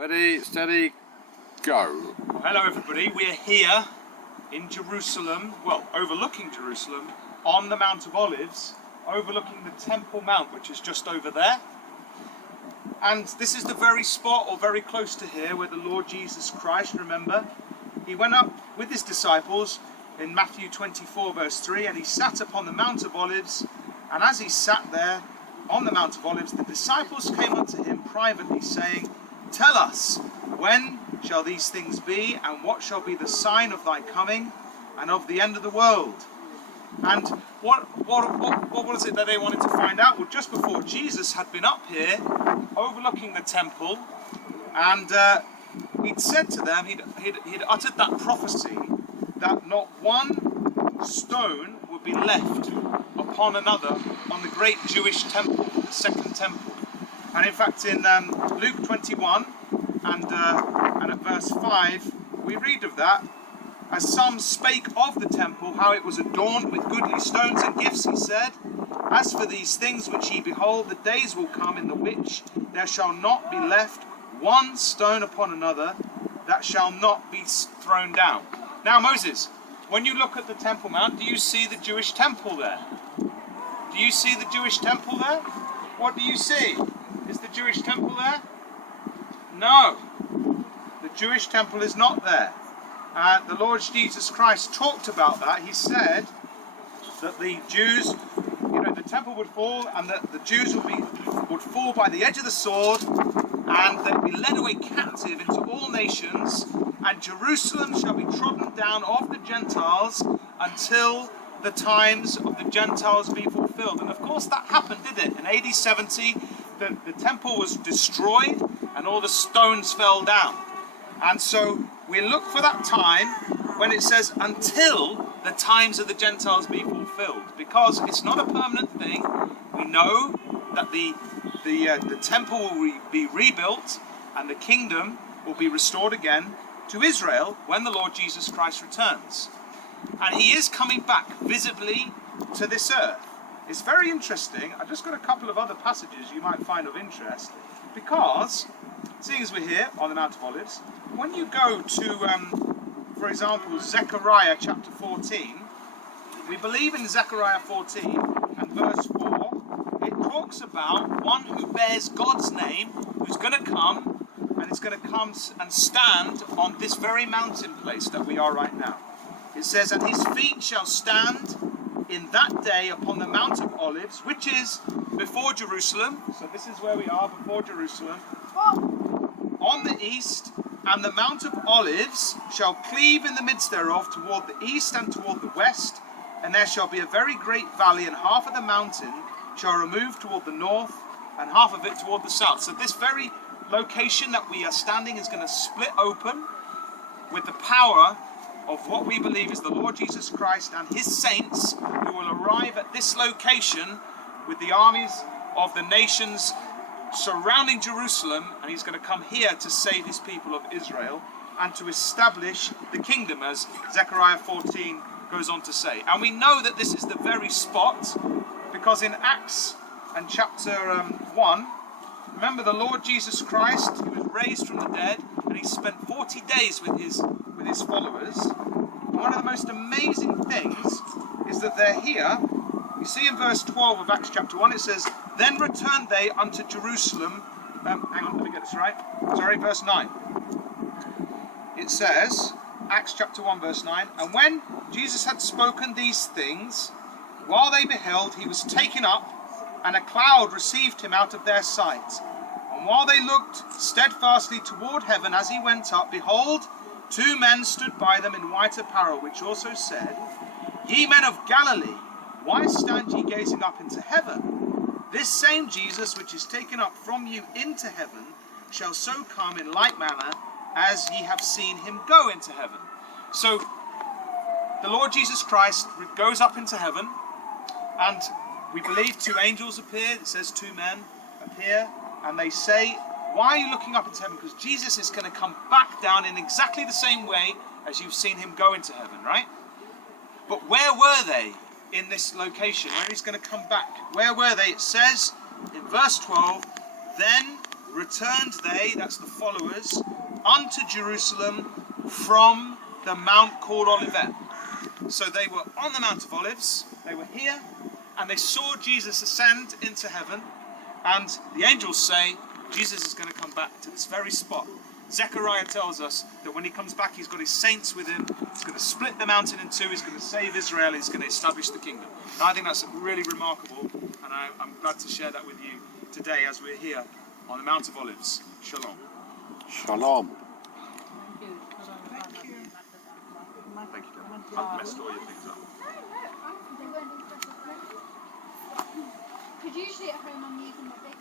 Ready, steady, go. Well, hello everybody, we're here in Jerusalem, well, overlooking Jerusalem, on the Mount of Olives, overlooking the Temple Mount, which is just over there. And this is the very spot, or very close to here, where the Lord Jesus Christ, remember, he went up with his disciples in Matthew 24 verse 3, and he sat upon the Mount of Olives, and as he sat there on the Mount of Olives, the disciples came unto him privately, saying, Tell us, when shall these things be, and what shall be the sign of thy coming and of the end of the world? And what was it that they wanted to find out? Well, just before Jesus had been up here, overlooking the temple, and he'd said to them, he'd uttered that prophecy that not one stone would be left upon another on the great Jewish temple, the second temple. And in fact, in Luke 21 and at verse 5, we read of that. As some spake of the temple, how it was adorned with goodly stones and gifts, he said, As for these things which ye behold, the days will come in the which there shall not be left one stone upon another that shall not be thrown down. Now, Moses, when you look at the Temple Mount, do you see the Jewish temple there? Do you see the Jewish temple there? What do you see? Is the Jewish temple there? No. The Jewish temple is not there. The Lord Jesus Christ talked about that. He said that the Jews, the temple would fall, and that the Jews would fall by the edge of the sword, and they'd be led away captive into all nations, and Jerusalem shall be trodden down of the Gentiles until the times of the Gentiles be fulfilled. And of course that happened, did it? In AD 70, the temple was destroyed, and all the stones fell down. And so we look for that time when it says until the times of the Gentiles be fulfilled, because it's not a permanent thing. We know that the temple will be rebuilt and the kingdom will be restored again to Israel when the Lord Jesus Christ returns. And he is coming back visibly to this earth. It's very interesting. I've just got a couple of other passages you might find of interest, because seeing as we're here on the Mount of Olives, when you go to, for example, Zechariah chapter 14, we believe in Zechariah 14 and verse 4, it talks about one who bears God's name, who's going to come, and is going to come and stand on this very mountain place that we are right now. It says, And his feet shall stand in that day upon the Mount of Olives, which is before Jerusalem. So this is where we are, before Jerusalem. On the east, and the Mount of Olives shall cleave in the midst thereof toward the east and toward the west, and there shall be a very great valley, and half of the mountain shall remove toward the north, and half of it toward the south. So this very location that we are standing is going to split open with the power of what we believe is the Lord Jesus Christ and his saints, who will arrive at this location with the armies of the nations surrounding Jerusalem, and he's going to come here to save his people of Israel and to establish the kingdom, as Zechariah 14 goes on to say. And we know that this is the very spot, because in Acts and chapter 1, remember the Lord Jesus Christ, he was raised from the dead, and he spent 40 days with his followers. And one of the most amazing things is that they're here. You see in verse 12 of Acts chapter 1, it says, Then returned they unto Jerusalem. Hang on, let me get this right. Sorry, verse 9. It says, Acts chapter 1, verse 9, And when Jesus had spoken these things, while they beheld, he was taken up, and a cloud received him out of their sight. And while they looked steadfastly toward heaven as he went up, behold, two men stood by them in white apparel, which also said, Ye men of Galilee, why stand ye gazing up into heaven? This same Jesus which is taken up from you into heaven shall so come in like manner as ye have seen him go into heaven. So the Lord Jesus Christ goes up into heaven, and we believe two angels appear. It says two men appear, and they say, Why are you looking up into heaven? Because Jesus is going to come back down in exactly the same way as you've seen him go into heaven, right? But where were they in this location where he's going to come back? Where were they? It says in verse 12, Then returned they, that's the followers, unto Jerusalem from the mount called Olivet. So they were on the Mount of Olives, they were here, and they saw Jesus ascend into heaven, and the angels say, Jesus is going to come back to this very spot. Zechariah tells us that when he comes back, he's got his saints with him. He's going to split the mountain in two. He's going to save Israel. He's going to establish the kingdom. And I think that's really remarkable, and I'm glad to share that with you today as we're here on the Mount of Olives. Shalom. Shalom. Thank you, Dylan. I've messed all your things up. Because usually at home I'm using my big